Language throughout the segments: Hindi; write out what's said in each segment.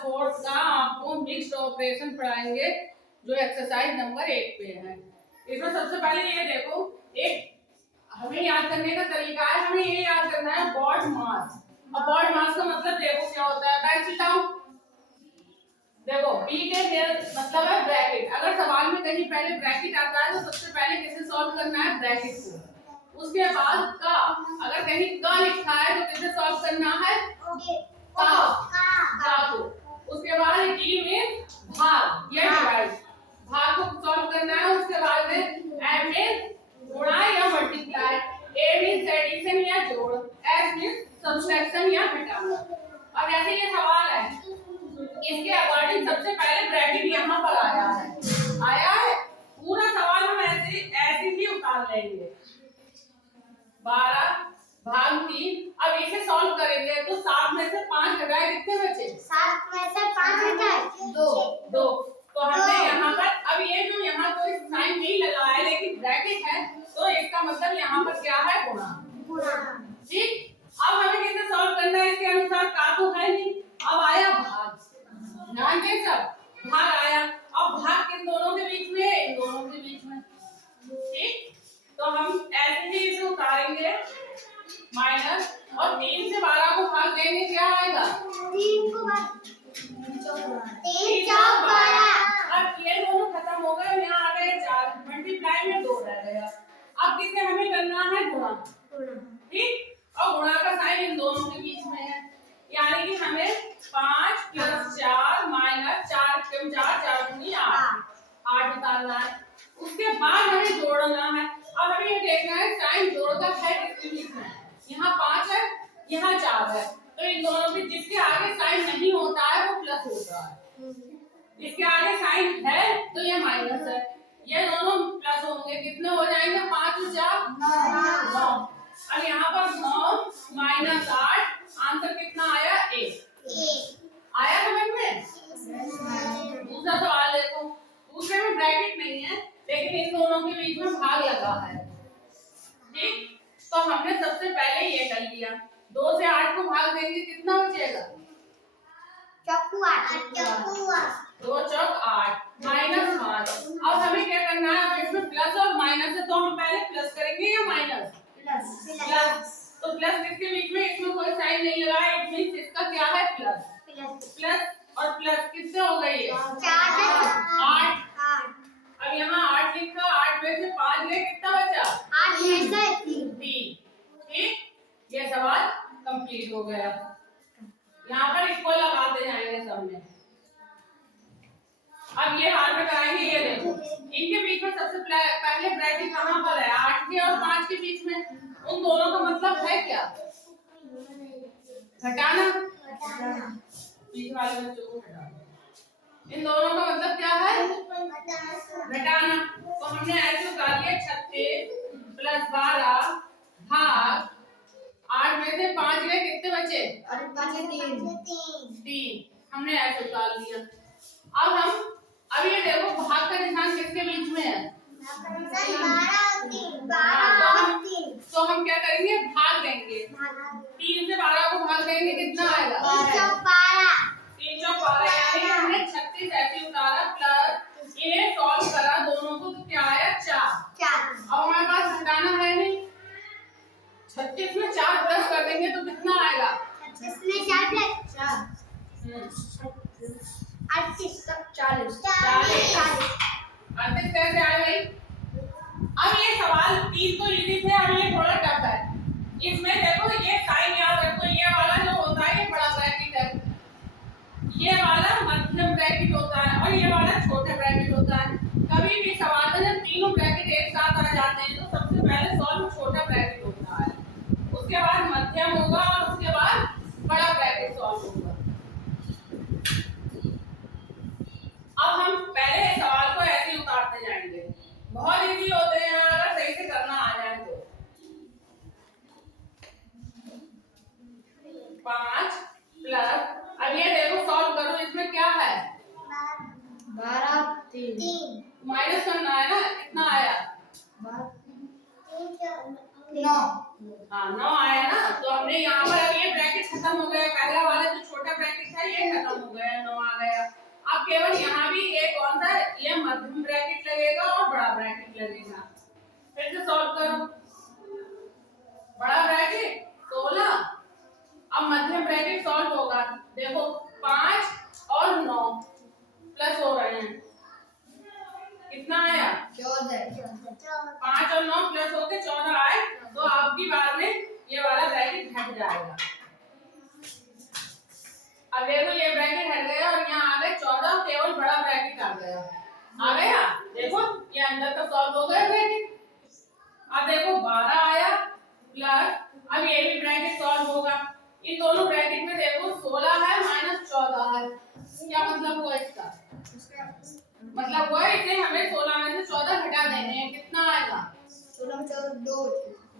फोर्थ का आपको मिक्स्ड ऑपरेशन पढ़ाएंगे जो एक्सरसाइज नंबर 8 पे है। इसमें सबसे पहले ये देखो, एक हमें याद करने का तरीका है, हमें ये याद करना है बॉड मास। अब बॉड मास का मतलब देखो क्या होता है, बैक सिट डाउन। देखो बी के मतलब है ब्रैकेट। अगर सवाल में कहीं पहले ब्रैकेट आता है तो सबसे पहले किसे सॉल्व करना है, ब्रैकेट को। उसके बाद का, अगर कहीं का लिखा है तो किसे सॉल्व करना है, का को। उसके बाद डी में भाग या डिवाइड, भाग को सॉल्व करना है। उसके बाद में एम में गुणा या मल्टीप्लाई, ए मींस एडिशन या जोड़, एस मींस सब्ट्रैक्शन या घटाना। अब ऐसे ये सवाल है, इसके अकॉर्डिंग सबसे पहले ब्रैकेट यहाँ पर आया है। पूरा सवाल हम ऐसे ही उतार लेंगे। 12 भाग 3। अब इसे सॉल्व करेंगे तो 7 में से 5 घटाए कितने बचे, 7 में से 5 घटाए 2। तो हमने यहाँ पर, अब ये जो यहाँ कोई साइन नहीं लगा है लेकिन ब्रैकेट है, तो इसका मतलब यहाँ पर क्या है, गुणा। ठीक, अब हमें किसे सॉल्व करना है, इसके अनुसार का तो है नहीं। अब आया भाग, ध्यान दें सब, भाग आया। अब भाग किन दोनों के बीच में है, इन दोनों के बीच में। ठीक, तो हम ऐसे ही इसे उतारेंगे माइनस, और 3 से 12 को भाग देंगे, क्या आएगा, 3 को भाग 3 4 12। अब ये दोनों खत्म हो गए, यहाँ आ गए 4, मल्टीप्लाई में 2 रह गया। अब किसे हमें करना है, गुणा। ठीक, और गुणा का साइन इन दोनों के बीच में है, यानी कि हमें 5 + 4 - 4 × 4 4 × 8 उतारना है। उसके बाद हमें जोड़ना है। अब हमें ये देखना है साइन जोड़ता है किसके बीच में, यहाँ 5 है, यहाँ 4 है, तो इन दोनों के जिसके आगे साइन नहीं होता है वो प्लस होता है, जिसके आगे साइन है तो ये माइनस है। ये दोनों प्लस होंगे, कितने हो जाएंगे, 5 × 4 9। अब यहाँ पर 9 - 8, आंसर कितना आया, 1 आया समझ में। दूसरा सवाल देखो, दूसरे में ब्रैकेट नहीं है लेकिन इन दोनों के बीच में भाग लगा है। ठीक, तो हमने सबसे पहले ये कर लिया, 2 से 8 को भाग देंगे, कितना बचेगा, 2 चौक 8 -5। अब हमें क्या करना है, इसमें प्लस और माइनस है तो हम पहले प्लस करेंगे या माइनस, प्लस। तो प्लस किसके बीच में, इसमें कोई साइन नहीं लगा है, इट मींस इसका क्या है, प्लस और प्लस कितने हो गए, 8। अब यहाँ 8 लिखा, 8 में से 5 गए, कितना बचा, 8 में से 3। ठीक, ये सवाल कंप्लीट हो गया। यहाँ पर इक्वल लगाते जाएंगे सब में। अब ये हाल में कराएंगे, ये देखो इनके बीच में सबसे पहले ब्रैकेट कहाँ पर है, 8 के और 5 के बीच में। उन दोनों का मतलब है क्या, घटाना। बीच वाले बच्चों को घटाना, इन दोनों का मतलब क्या है, घटाना। तो हमने ऐसे उतार लिया, 36 + 12 भाग 8 में से 5 गए, कितने बचे, 3। हमने ऐसे उतार लिया। अब ये देखो भाग का निशान किसके बीच में है, 12 और 3। तो हम क्या करेंगे, भाग देंगे, 3 से 12 को भाग देंगे, कितना आएगा, 3 चौक 12। 3 चौक 12, यानी हमने 36 ऐसे उतारा, प्लस इन्हें सॉल्व करा दोनों को, तो क्या आया, 4। अब हमारे पास घटाना है नहीं, 36 में 4 प्लस कर देंगे तो कितना आएगा, 36 में 4 प्लस 4 38 तक 40 कैसे आए भाई। अब ये सवाल 3 तो इजी थे, अब ये थोड़ा टफ है। इसमें देखो ये साइन याद रखो, ये वाला जो होता है ये बड़ा ब्रैकेट है, ये वाला मध्यम ब्रैकेट होता है और ये वाला छोटा ब्रैकेट होता है। कभी भी सवाल में जब तीनों ब्रैकेट एक साथ आ जाते हैं तो सबसे पहले सॉल्व छोटा ब्रैकेट होता है, उसके बाद मध्यम होगा और उसके बाद बड़ा ब्रैकेट सॉल्व होगा। अब हम पहले सवाल को ऐसे ही उतारते जाएंगे, बहुत इजी होते हैं अगर सही से करना आ जाए तो। 5 प्लस, अब ये देखो सॉल्व करो, इसमें क्या है, 12 3 माइनस करना है ना, कितना आया, 9। हाँ 9 आया ना। तो हमने यहाँ पर अब ये ब्रैकेट खत्म हो गया, पहला वाला जो छोटा ब्रैकेट था था ये खत्म हो गया, 9 आ गया। अब केवल यहाँ भी एक कौन सा ये मध्यम ब्रैकेट लगेगा और बड़ा ब्रैकेट लगेगा। फिर से सॉल्व करो। बड़ा ब्रैकेट 16, अब मध्यम ब्रैकेट सॉल्व होगा। देखो 5 और 9 प्लस हो रहे हैं, कितना आया 14। 5 और 9 प्लस होके 14 आए। तो आपकी बार में ये वाला ब्रैकेट हट जाएगा। अब देखो ये ब्रैकेट हट गया और यहाँ आ गए 14, केवल बड़ा ब्रैकेट आ गया। आ गया, देखो ये अंदर का सॉल्व हो गया ब्रैकेट। अब देखो 12 आया प्लस, अब ये भी ब्रैकेट सॉल्व होगा। इन दोनों ब्रैकेट में देखो 16 है माइनस 14 है। क्या मतलब हुआ इसका? मतलब हुआ इसे हमें 16 में से 14 हटा देने हैं। कितना आएगा? 16 में 14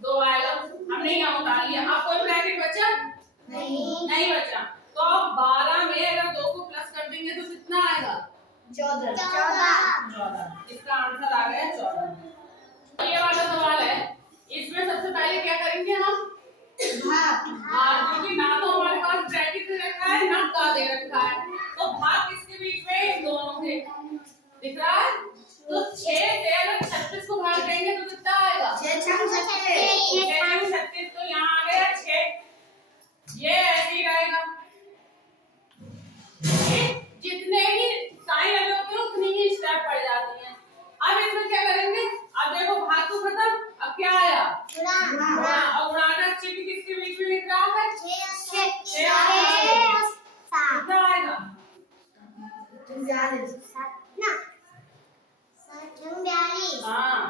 2 आएगा। हमने यहाँ उतार लिया। अब कोई ब्रैकेट बचा? नहीं बचा। तो अब 12 में अगर 2 को प्लस कर देंगे तो कितना आएगा? 14। इसका आंसर आ गया 14। ये वाला सवाल है, इसमें सबसे पहले क्या करेंगे हम? भाग, क्योंकि ना तो हमारे पास ब्रैकेट रखा है ना का दे रखा है, तो भाग किसके बीच में? इन दोनों के। दिख रहा है? तो 6 से अगर 36 को भाग देंगे तो कितना आएगा? 36। तो यहाँ आ गया 6। ये ऐसे ही रहेगा। जितने ही साइन लगे होते हैं उतनी ही स्टेप पड़ जाती हैं। अब इसमें क्या करेंगे? अब देखो भाग तो खत्म, अब क्या आया? गुणा। और गुणा का चिन्ह किसके बीच में लिख रहा है? 6। कितना आएगा? 42। हाँ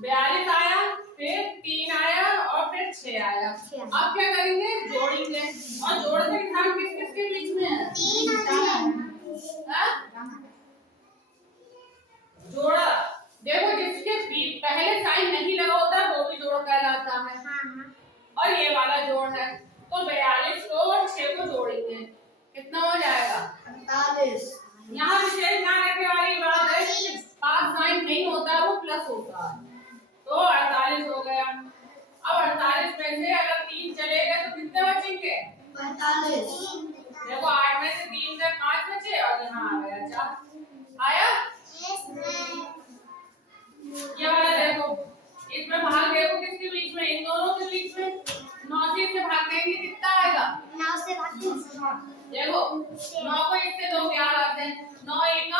42 आया, फिर 3 आया और फिर 6 आया। अब क्या करेंगे? जोड़ेंगे। और जोड़ने के नाम किस किस के बीच में है? 3 हाँ? जोड़ा। देखो जिसके पहले साइन नहीं लगा होता है वो भी जोड़ कहलाता है। और ये वाला जोड़ है। तो 42 को और 6 को जोड़ेंगे, कितना हो जाएगा? 48। यहाँ विशेष ध्यान रखने वाली बात है कि पास साइन नहीं होता वो प्लस होता है। तो 48 हो गया। अब 48 में से अगर 3 चले गए तो कितने बचेंगे? 45। देखो 8 में से 3 गए 5 बचे और यहाँ आ गया 4। आया? ये वाला देखो, इसमें भाग देखो किसके बीच में? इन दोनों के बीच में। 9 से भाग देंगे कितना आएगा? 9 से भाग देखो 9 को इससे 2 11 आते हैं। 9 1 9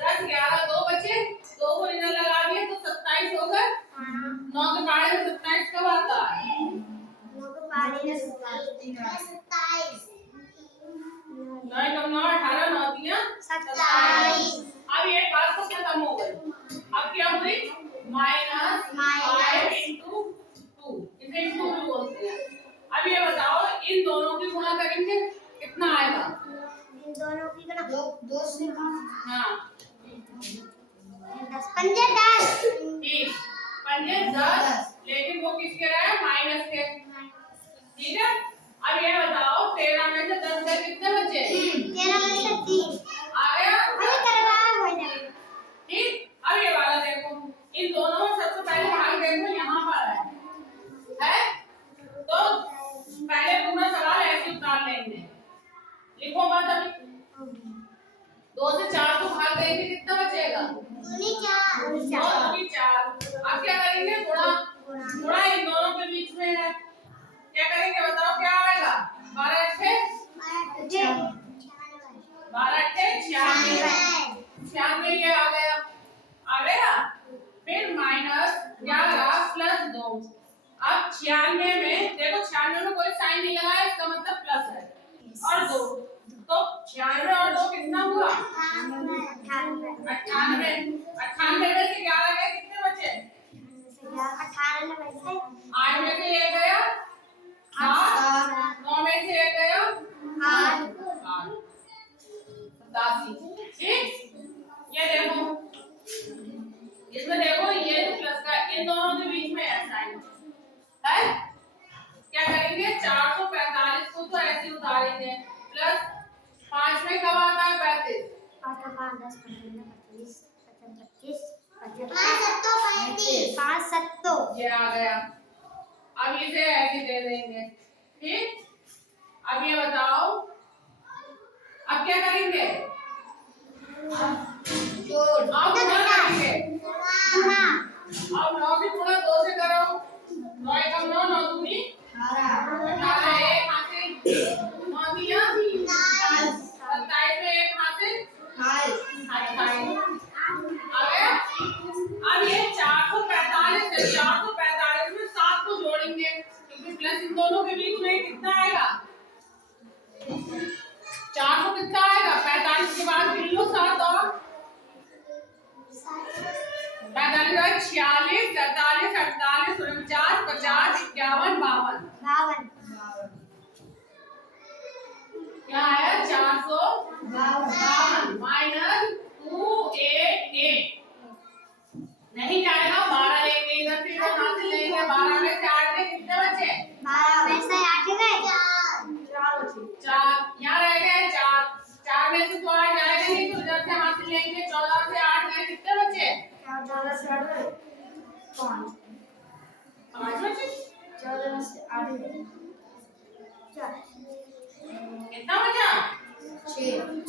10 11 2 बचे, 2 को इधर लगा दिए तो 27 हो गए। 9 के पारे में 27 कब आता है? 9 के पारे में 27। 9 कम 9 18 9 दिया 27। अब ये बात तो खत्म हो गई। अब क्या हुई? -5 into 2, इसे इंटू भी बोलते हैं। अब ये बताओ इन दोनों की गुणा करेंगे कितना आएगा? इन दोनों की गुणा 2 से हाँ 10 पंजे 10 30 पंजे 10, लेकिन वो किसके रहे? माइनस के। ठीक है। अब ये बताओ 13 में से 10 गए कितने बचे? 13 में से 3 आ गया? अरे करवा हो जाएगा। ठीक। अब ये वाला देखो, इन दोनों में सबसे पहले भाग देखो यहाँ पर है? तो पहले पूरा सवाल ऐसे उतार लेंगे। लिखो मत अभी। 2 से 4 को भाग देंगे कितना बचेगा? 2 4। अब क्या करेंगे? गुणा इन दोनों के बीच में है। क्या करेंगे बताओ क्या आएगा? 12 अट्ठे 96 ये आ गया। आ गया? फिर -11 प्लस 2। अब 96 में देखो 96 में कोई साइन नहीं लगा है, इसका मतलब प्लस है। और 2 तो 96 और 2 कितना हुआ? 98। 98 में से 11 गए कितने बचे? 18 में से 8 में से 1 गया 7, 9 में से 1 गया 8। 87। ठीक। ये देखो, इसमें देखो ये तो प्लस का, इन दोनों के बीच में है साइन है। क्या करेंगे? 445 को तो ऐसे उतारेंगे, प्लस 5 में कब आता है? 35। 5 10 15 25 25 5 7 ये आ गया। अब इसे ऐसे दे देंगे ठीक, अब ये बताओ अब क्या करेंगे? अब गुणा करेंगे। अब 9 की गुणा 2 से करो। 9 एकम 9, 9 दूनी 18, एक हासिल 9 दिया 27 में एक हासिल 28। अब ये 445 है, 445 में 7 को जोड़ेंगे क्योंकि प्लस इन दोनों के बीच में कितना आएगा? 400 कितना आएगा? 45 के बाद गिन लो 7 और 45 और 46, 47, 48, 49, 50, 51, 52। क्या आया? 452 माइनस 288 नहीं जाएगा। 12 लेंगे इधर से, इधर हाथ से लेंगे। 12 में से 8 में कितने बचे? 4 यहाँ रह गए 4। 4 में से तो 8 जाएगा नहीं, तो इधर से हाथ से लेंगे। 14 से 8 में कितने बचे? 5 बचे। कितना बचा? 6